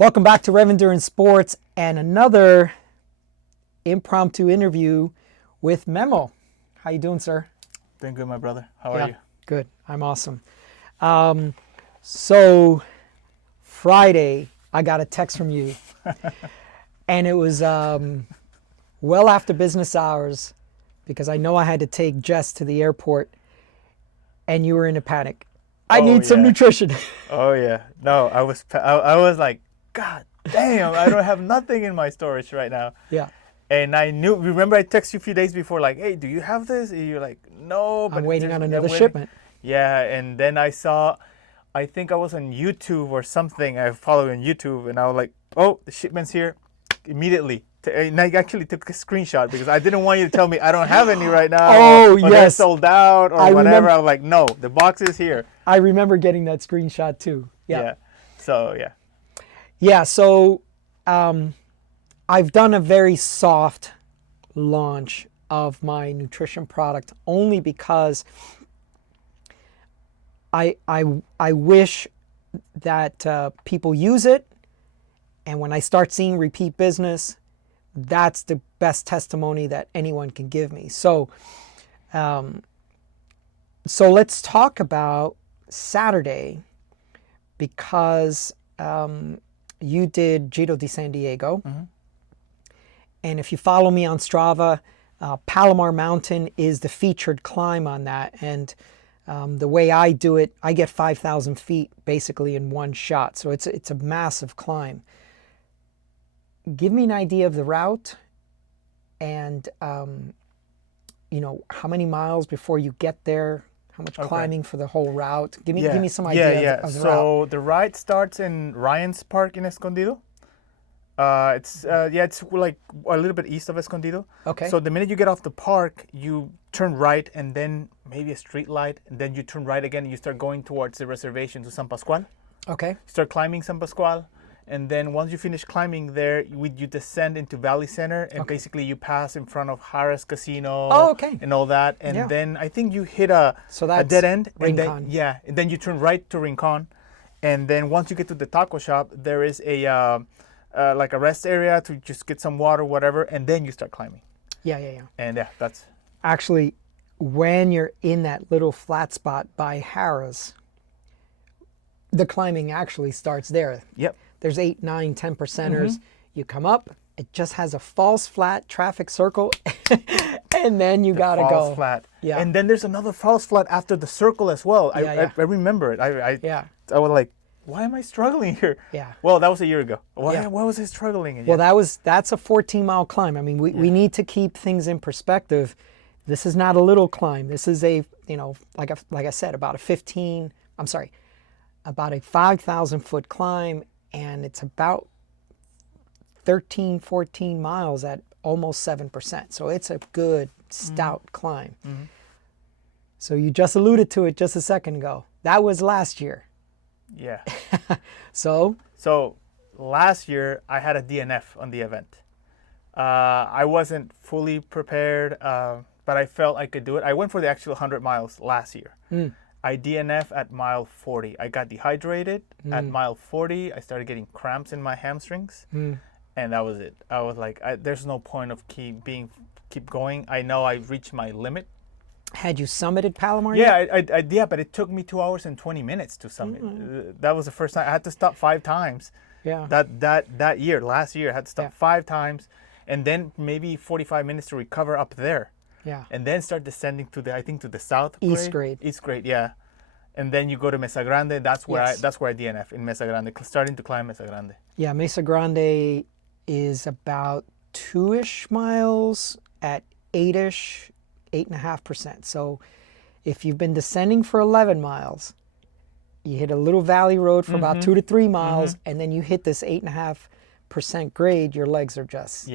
Welcome back to REV Endurance Sports and another impromptu interview with Memo. How you doing, sir? Doing good, my brother. How are you? Good. I'm awesome. So Friday, I got a text from you, and it was well after business hours because I know I had to take Jess to the airport, and you were in a panic. I need some nutrition. Oh yeah. No, I was like, God damn, I don't have nothing in my storage right now. Yeah. And I knew. Remember, I texted you a few days before, like, "Hey, do you have this?" And you're like, "No, but I'm waiting on another shipment. Yeah, and then I saw, I think I was on YouTube or something. I follow you on YouTube, and I was like, "Oh, the shipment's here!" Immediately, and I actually took a screenshot because I didn't want you to tell me I don't have any right now. Oh, or yes. they're sold out or I whatever. remember. I was like, "No, the box is here." I remember getting that screenshot too. Yeah. So yeah. Yeah, so I've done a very soft launch of my nutrition product only because I wish that people use it, and when I start seeing repeat business, that's the best testimony that anyone can give me. So let's talk about Saturday because you did Giro di San Diego. Mm-hmm. And if you follow me on Strava, Palomar Mountain is the featured climb on that. And the way I do it, I get 5,000 feet basically in one shot. So it's a massive climb. Give me an idea of the route and, how many miles before you get there. How much climbing for the whole route? Give me some idea of the route. So the ride starts in Ryan's Park in Escondido. It's like a little bit east of Escondido. Okay. So the minute you get off the park, you turn right and then maybe a street light, and then you turn right again and you start going towards the reservation to San Pascual. Okay. You start climbing San Pascual, and then once you finish climbing there, you descend into Valley Center, and basically you pass in front of Harrah's Casino and all that. And then I think you hit a dead end. Rincon. And then you turn right to Rincon. And then once you get to the taco shop, there is a like a rest area to just get some water, whatever, and then you start climbing. Yeah. And that's... Actually, when you're in that little flat spot by Harrah's, the climbing actually starts there. Yep. There's 8, 9, 10 percenters. Mm-hmm. You come up, it just has a false flat traffic circle, and then you gotta go. False flat. Yeah. And then there's another false flat after the circle as well. I remember it. I was like, why am I struggling here? Yeah. Well, that was a year ago. Why was I struggling? Well, that's a 14-mile climb. I mean, we need to keep things in perspective. This is not a little climb. This is a, like I said, about a 5,000 foot climb, and it's about 13, 14 miles at almost 7%. So it's a good stout climb. Mm-hmm. So you just alluded to it just a second ago. That was last year. Yeah. So last year I had a DNF on the event. I wasn't fully prepared, but I felt I could do it. I went for the actual 100 miles last year. I DNF at mile 40. I got dehydrated at mile 40. I started getting cramps in my hamstrings, and that was it. I was like, there's no point of keep going. I know I reached my limit. Had you summited Palomar yet? Yeah, but it took me 2 hours and 20 minutes to summit. That was the first time. I had to stop 5 times. Yeah. Last year, I had to stop 5 times, and then maybe 45 minutes to recover up there. Yeah. And then start descending to the south East grade. East grade, yeah. And then you go to Mesa Grande. That's where I DNF in Mesa Grande, starting to climb Mesa Grande. Yeah, Mesa Grande is about 2-ish miles at 8-ish, 8.5%. So if you've been descending for 11 miles, you hit a little valley road for about 2 to 3 miles, and then you hit this 8.5% grade, your legs are just...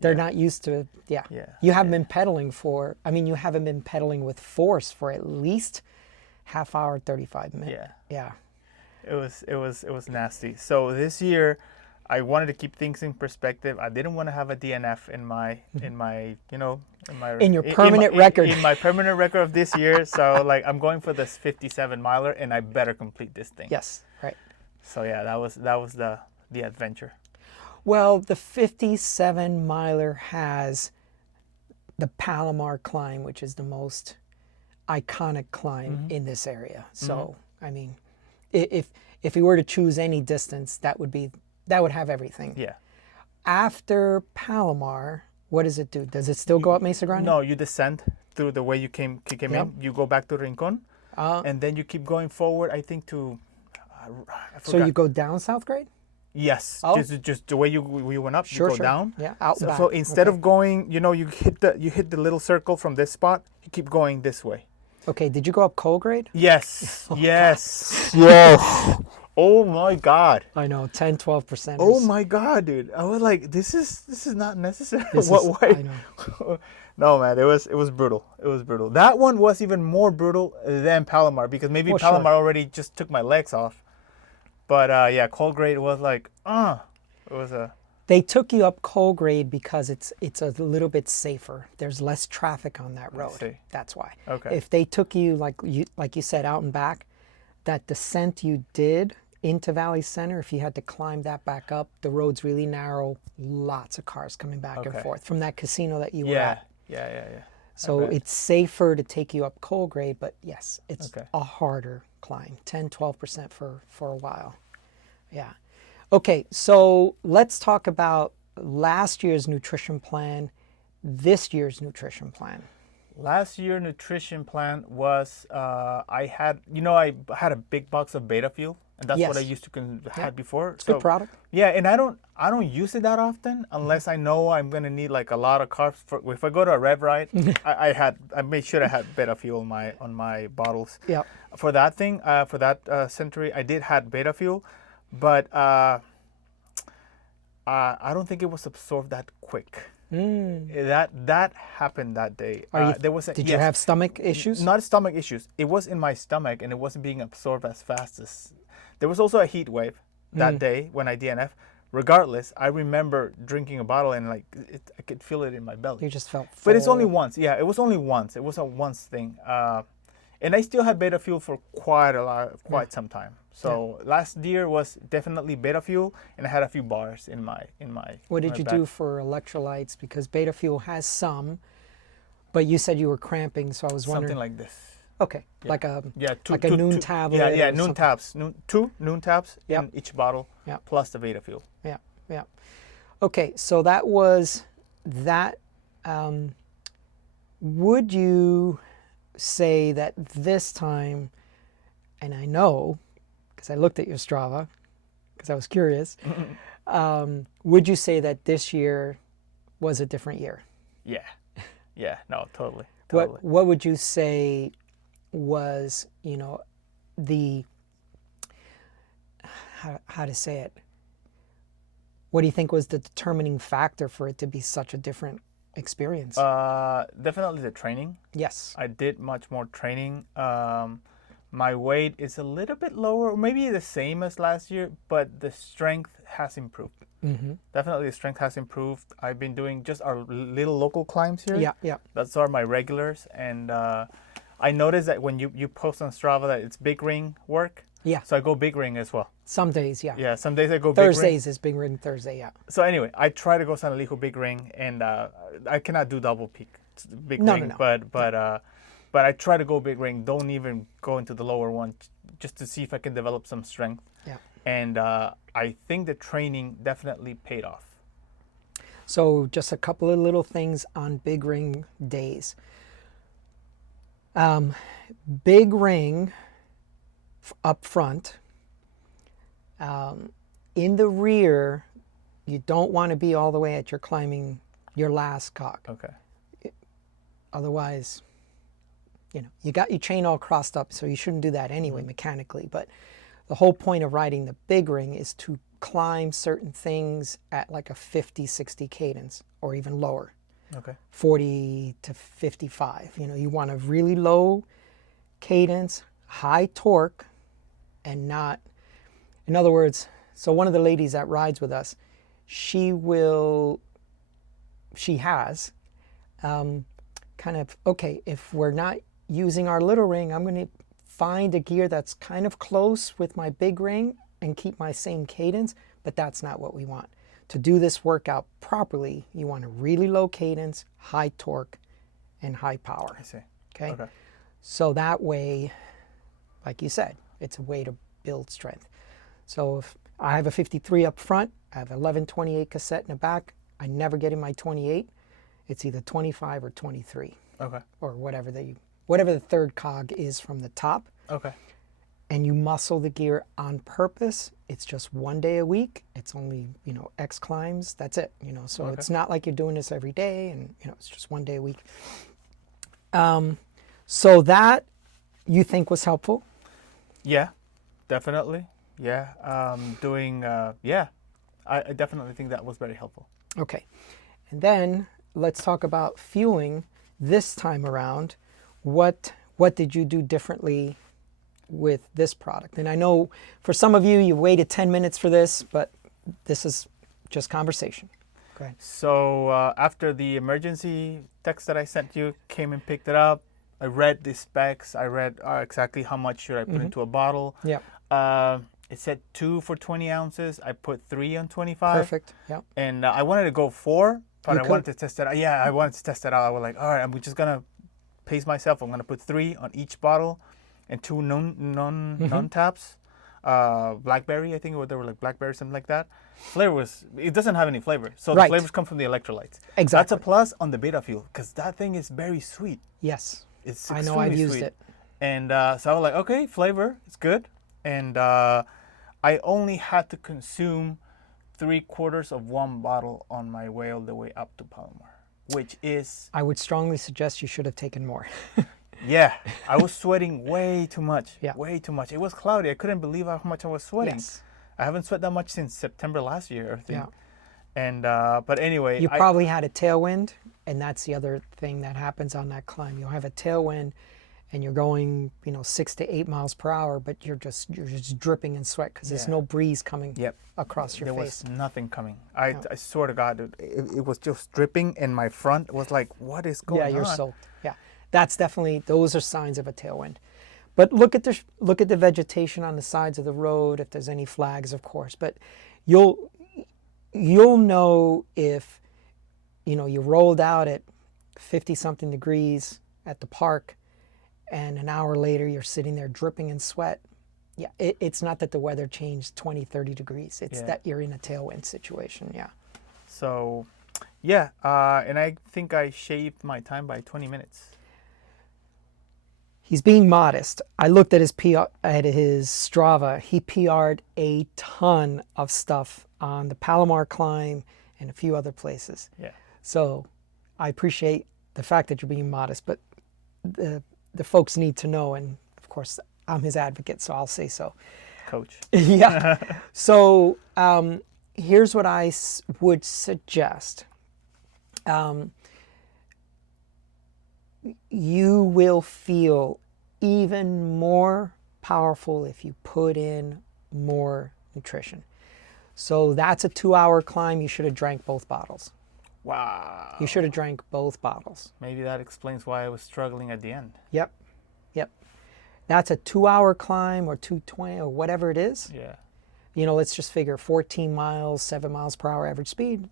They're not used to, You haven't been pedaling you haven't been pedaling with force for at least half hour, 35 minutes. Yeah. It was nasty. So this year, I wanted to keep things in perspective. I didn't want to have a DNF in my permanent record. In my permanent record of this year. So like I'm going for this 57 miler, and I better complete this thing. Yes, right. So yeah, that was the adventure? Well, the 57 miler has the Palomar climb, which is the most iconic climb in this area. So, I mean, if we were to choose any distance, that would have everything. Yeah. After Palomar, what does it do? Does it still go up Mesa Grande? No, you descend through the way you came Yep. in. You go back to Rincon, and then you keep going forward. I think to. I So forgot. you go down South Grade? Yes, Oh. just the way you went up, Sure, you go sure. down. Yeah, out So, back. so instead Okay. of going, you hit the little circle from this spot. You keep going this way. Okay, did you go up Coal Grade? Yes, yes, yes. Oh my God. I know, 10, 12%. Oh my God, dude. I was like, this is not necessary. This What is- way? I know. No, man, it was brutal. It was brutal. That one was even more brutal than Palomar because maybe Well, sure. Palomar already just took my legs off. But yeah, Cold Grade was like, it was a. They took you up Coal Grade because it's a little bit safer. There's less traffic on that road. see. That's why. Okay. If they took you like you said out and back, that descent you did into Valley Center, if you had to climb that back up, the road's really narrow, lots of cars coming back and Okay. forth from that casino that you were Yeah, at. yeah. So bet. it's safer to take you up Coal Grade, but yes, it's Okay. a harder climb, 10, 12% for a while. Yeah. Okay, so let's talk about last year's nutrition plan, this year's nutrition plan. Last year nutrition plan was I had a big box of beta fuel, and that's what I Yes. used to had before. It's a good product. Yeah, and I don't use it that often unless I know I'm gonna need like a lot of carbs. If I go to a Rev ride, I made sure I had beta fuel on my bottles. Yeah. For that thing, for that century, I did had beta fuel, but I don't think it was absorbed that quick. That happened that day. Did you have stomach issues? Not stomach issues. It was in my stomach and it wasn't being absorbed as fast as. There was also a heat wave that day when I DNF. Regardless, I remember drinking a bottle and I could feel it in my belly. You just felt full. But it's only once. Yeah, it was only once. It was a once thing. And I still had beta fuel for quite some time. So last year was definitely beta fuel, and I had a few bars in my. What did you do for electrolytes? Because beta fuel has some, but you said you were cramping, so I was wondering. Something like this. Okay, like a Two noon tablet. Yeah, or noon something. tabs. Two noon tabs Yep. in each bottle, Yep. plus the beta fuel. Yeah. Okay, so that was that. Would you say that this time, and I know, because I looked at your Strava, because I was curious, would you say that this year was a different year? Yeah. No, totally. What would you say was, the, how to say it? What do you think was the determining factor for it to be such a different experience? Definitely the training. Yes. I did much more training. My weight is a little bit lower, maybe the same as last year, but the strength has improved. Mm-hmm. Definitely the strength has improved. I've been doing just our little local climbs here. Yeah. Those are my regulars. And I noticed that when you post on Strava that it's big ring work. Yeah. So I go big ring as well. Some days, yeah. Yeah, some days I go big ring. Thursdays is Big Ring Thursday, yeah. So anyway, I try to go San Elijo big ring, and I cannot do double peak big No, ring, no. but I try to go big ring. Don't even go into the lower one, just to see if I can develop some strength. Yeah. And I think the training definitely paid off. So just a couple of little things on Big Ring days. Big Ring up front. In the rear, you don't want to be all the way at your climbing your last cock. Okay. Otherwise, you got your chain all crossed up, so you shouldn't do that anyway mechanically. But the whole point of riding the Big Ring is to climb certain things at like a 50, 60 cadence or even lower. Okay. 40 to 55. You want a really low cadence, high torque, and not, in other words, so one of the ladies that rides with us, she has kind of, okay, if we're not using our little ring, I'm going to find a gear that's kind of close with my big ring, and keep my same cadence, but that's not what we want. To do this workout properly, you want a really low cadence, high torque, and high power. I see. Okay? Okay. So that way, like you said, it's a way to build strength. So if I have a 53 up front, I have 11/28 cassette in the back, I never get in my 28, it's either 25 or 23. Okay. Or whatever the third cog is from the top. Okay. And you muscle the gear on purpose. It's just 1 day a week. It's only, X climbs. That's it, So Okay. it's not like you're doing this every day and, it's just 1 day a week. So that you think was helpful? Yeah, definitely. Yeah. I definitely think that was very helpful. Okay. And then let's talk about fueling this time around. What did you do differently with this product? And I know for some of you, you waited 10 minutes for this, but this is just conversation. Go ahead. So after the emergency text that I sent you, came and picked it up. I read the specs. I read exactly how much should I put into a bottle. Yep. It said 2 for 20 ounces. I put 3 on 25. Perfect. Yep. And I wanted to go 4, but You I could. wanted to test it out. Yeah, I wanted to test it out. I was like, all right, I'm just going to pace myself. I'm going to put 3 on each bottle and 2 non-taps. Blackberry, I think they were like blackberry, something like that. It doesn't have any flavor. So Right. the flavors come from the electrolytes. Exactly. That's a plus on the beta fuel because that thing is very sweet. Yes. It's I know I've extremely used sweet. it. And so I was like, okay, flavor, it's good. And I only had to consume 3/4 of one bottle on my way all the way up to Palomar, which is, I would strongly suggest you should have taken more. yeah, I was sweating way too much. Yeah. Way too much. It was cloudy. I couldn't believe how much I was sweating. Yes. I haven't sweat that much since September last year, I think. Yeah. And but anyway, You probably had a tailwind, and that's the other thing that happens on that climb. You'll have a tailwind, and you're going, 6 to 8 miles per hour, but you're just dripping in sweat because there's Yeah. no breeze coming Yep. across your there face. was nothing coming. I swear to God, it was just dripping, and my front was like, what is going on? Yeah, you're soaked. Yeah, those are signs of a tailwind. But look at the vegetation on the sides of the road. If there's any flags, of course, but you'll know if you rolled out at 50 something degrees at the park, and an hour later you're sitting there dripping in sweat. Yeah, it's not that the weather changed 20, 30 degrees. It's that you're in a tailwind situation. Yeah. So, yeah, and I think I shaved my time by 20 minutes. He's being modest. I looked at his Strava. He PR'd a ton of stuff on the Palomar climb and a few other places. Yeah. So I appreciate the fact that you're being modest, but the folks need to know, and of course I'm his advocate, so I'll say so. Coach. Yeah. So here's what I would suggest. You will feel even more powerful if you put in more nutrition. So that's a 2-hour climb. You should have drank both bottles. Wow. You should have drank both bottles. Maybe that explains why I was struggling at the end. Yep. That's a 2-hour climb or 2:20 or whatever it is. Yeah. Let's just figure 14 miles, 7 miles per hour average speed.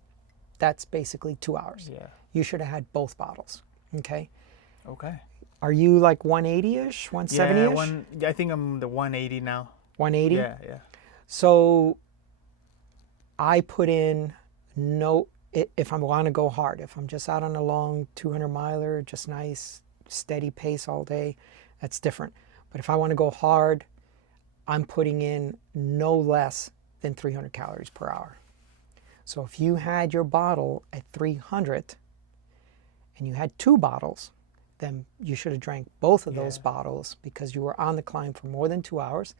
That's basically 2 hours. Yeah. You should have had both bottles. Okay. Okay. Are you like 180-ish, 170-ish? Yeah, I think I'm the 180 now. 180? Yeah. So I put in if I want to go hard, if I'm just out on a long 200 miler, just nice, steady pace all day, that's different. But if I want to go hard, I'm putting in no less than 300 calories per hour. So if you had your bottle at 300 and you had 2 bottles, then you should have drank both of those bottles because you were on the climb for more than 2 hours.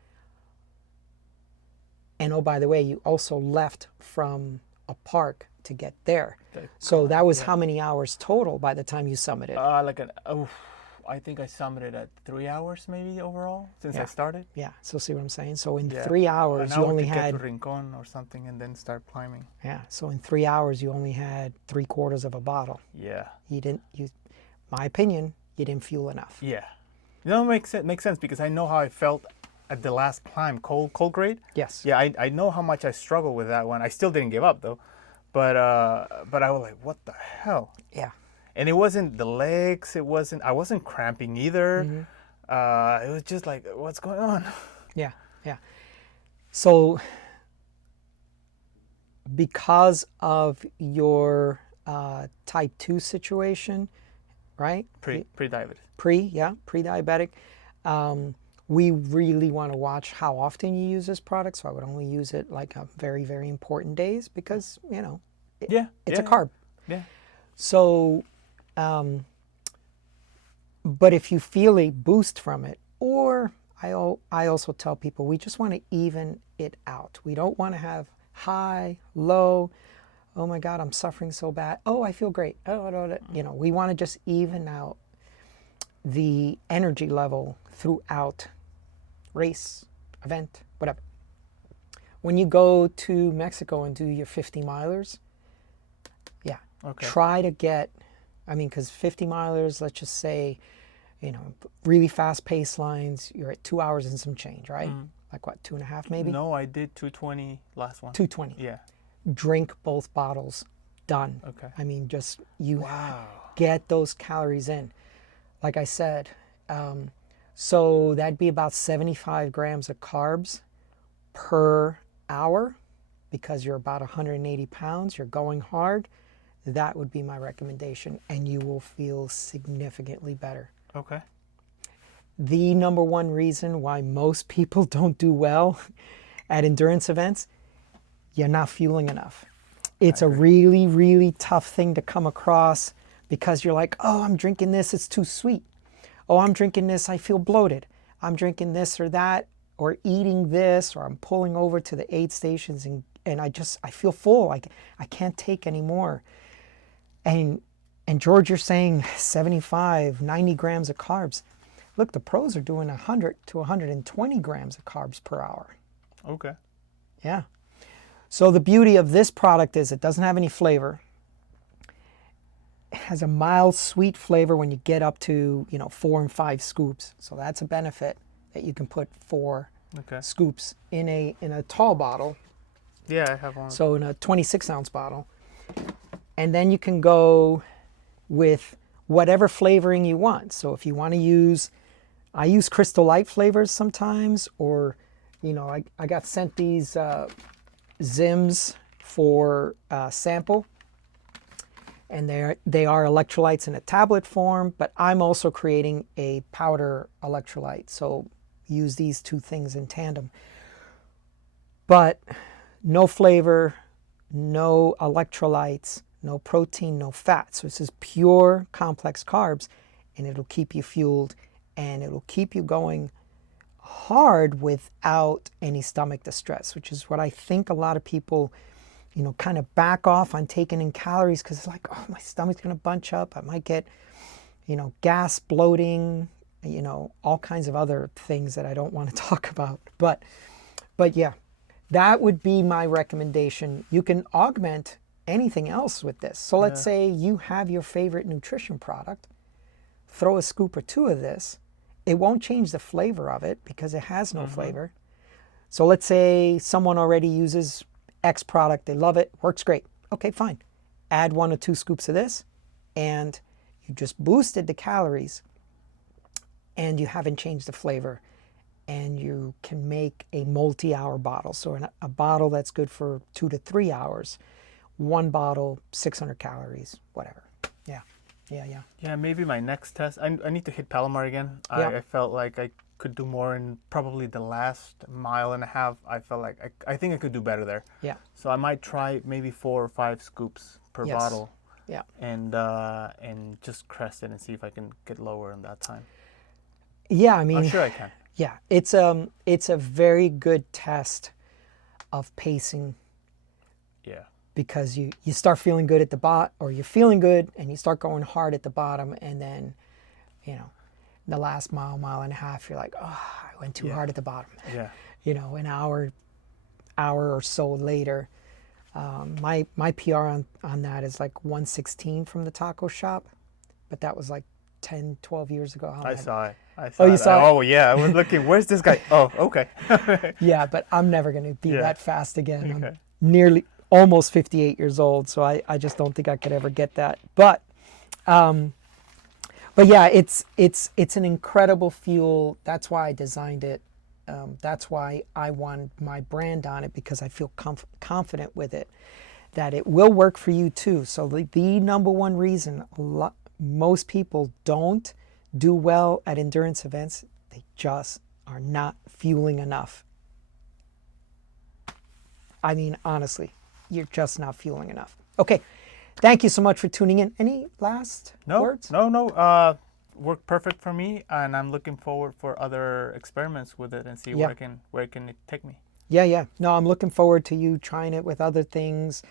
And oh, by the way, you also left from a park to get there. So that was how many hours total by the time you summited? I think I summited at 3 hours maybe overall since I started. Yeah, so see what I'm saying? So in 3 hours, you only had... get to Rincon or something and then start climbing. Yeah, so in 3 hours, you only had 3/4 of a bottle. Yeah. My opinion, you didn't fuel enough. Yeah. Makes sense because I know how I felt at the last climb, cold grade. Yes. Yeah, I know how much I struggled with that one. I still didn't give up though, but I was like, what the hell? Yeah. And it wasn't the legs. I wasn't cramping either. Mm-hmm. It was just like, what's going on? Yeah. Yeah. So because of your type 2 situation, right? Pre-diabetes. Pre-diabetic. We really want to watch how often you use this product. So I would only use it like on very, very important days because, you know, it's a carb. Yeah. So, but if you feel a boost from it, or I also tell people, we just want to even it out. We don't want to have high, low. Oh my God, I'm suffering so bad. Oh, I feel great. Oh, no, you know, we want to just even out the energy level throughout race, event, whatever. When you go to Mexico and do your 50 milers, yeah, try to get, I mean, because 50 milers, let's just say, you know, really fast pace lines, you're at 2 hours and some change, right? Like what, 2.5 maybe? No, I did 220 last one. 220. Yeah. Drink both bottles, done. Okay. I mean, just get those calories in. Like I said, so that'd be about 75 grams of carbs per hour because you're about 180 pounds, you're going hard. That would be my recommendation, and you will feel significantly better. Okay. The number one reason why most people don't do well at endurance events, you're not fueling enough. It's a really, really tough thing to come across because you're like, oh, I'm drinking this, it's too sweet. Oh, I'm drinking this, I feel bloated. I'm drinking this or that, or eating this, or I'm pulling over to the aid stations and I feel full. I can't take any more. And George, you're saying 75, 90 grams of carbs. Look, the pros are doing 100 to 120 grams of carbs per hour. Okay. Yeah. So the beauty of this product is it doesn't have any flavor. It has a mild sweet flavor when you get up to, 4 and 5 scoops. So that's a benefit that you can put 4 scoops in a tall bottle. Yeah, I have one. So in a 26-ounce bottle. And then you can go with whatever flavoring you want. So if you want to use, I use Crystal Light flavors sometimes, or, I got sent these Zims for sample, and they are electrolytes in a tablet form, but I'm also creating a powder electrolyte. So use these two things in tandem. But no flavor, no electrolytes, no protein, no fat. So this is pure complex carbs, and it'll keep you fueled and it'll keep you going hard without any stomach distress, which is what I think a lot of people, kind of back off on taking in calories because it's like, oh, my stomach's going to bunch up. I might get, gas, bloating, all kinds of other things that I don't want to talk about. But yeah, that would be my recommendation. You can augment anything else with this. So let's say you have your favorite nutrition product, throw a scoop or 2 of this. It won't change the flavor of it because it has no flavor. So let's say someone already uses X product, they love it, works great. Okay, fine. Add 1 or 2 scoops of this, and you just boosted the calories, and you haven't changed the flavor, and you can make a multi-hour bottle. So in a bottle that's good for 2 to 3 hours, 1 bottle, 600 calories, whatever. Yeah, maybe my next test, I need to hit Palomar again. I felt like I could do more in probably the last mile and a half. I felt like I think I could do better there. Yeah. So I might try maybe 4 or 5 scoops per bottle. Yeah. And just crest it and see if I can get lower in that time. Yeah, I mean, I'm sure I can. Yeah, it's a very good test of pacing. Yeah. Because you start feeling good at the bottom, or you're feeling good and you start going hard at the bottom, and then, the last mile and a half, you're like, oh, I went too hard at the bottom. Yeah. An hour or so later, my PR on that is like 116 from the taco shop, but that was like 10, 12 years ago. I saw it. I saw you it. saw it? Oh yeah, I was looking. Where's this guy? Oh, okay. Yeah, but I'm never going to be Yeah. that fast again. I'm Okay. nearly almost 58 years old, so I just don't think I could ever get that. But yeah, it's an incredible fuel. That's why I designed it. That's why I want my brand on it, because I feel confident with it that it will work for you too. So the number one reason most people don't do well at endurance events, they just are not fueling enough. I mean, honestly, you're just not fueling enough. Okay, thank you so much for tuning in. Any last words? No. Worked perfect for me, and I'm looking forward for other experiments with it and see where it can take me. Yeah. No, I'm looking forward to you trying it with other things.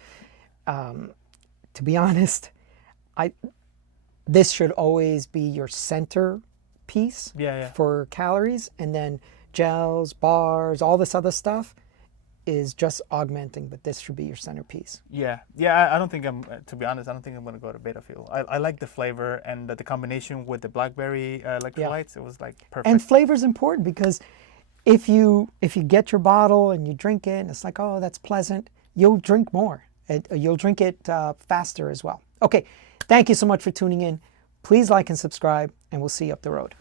To be honest, this should always be your center piece for calories, and then gels, bars, all this other stuff is just augmenting, but this should be your centerpiece. Yeah. I don't think to be honest, I don't think I'm going to go to beta fuel. I like the flavor and the combination with the blackberry electrolytes. It was like perfect. And flavor is important, because if you get your bottle and you drink it and it's like, oh, that's pleasant, you'll drink more. You'll drink it faster as well. Okay, thank you so much for tuning in. Please like and subscribe, and we'll see you up the road.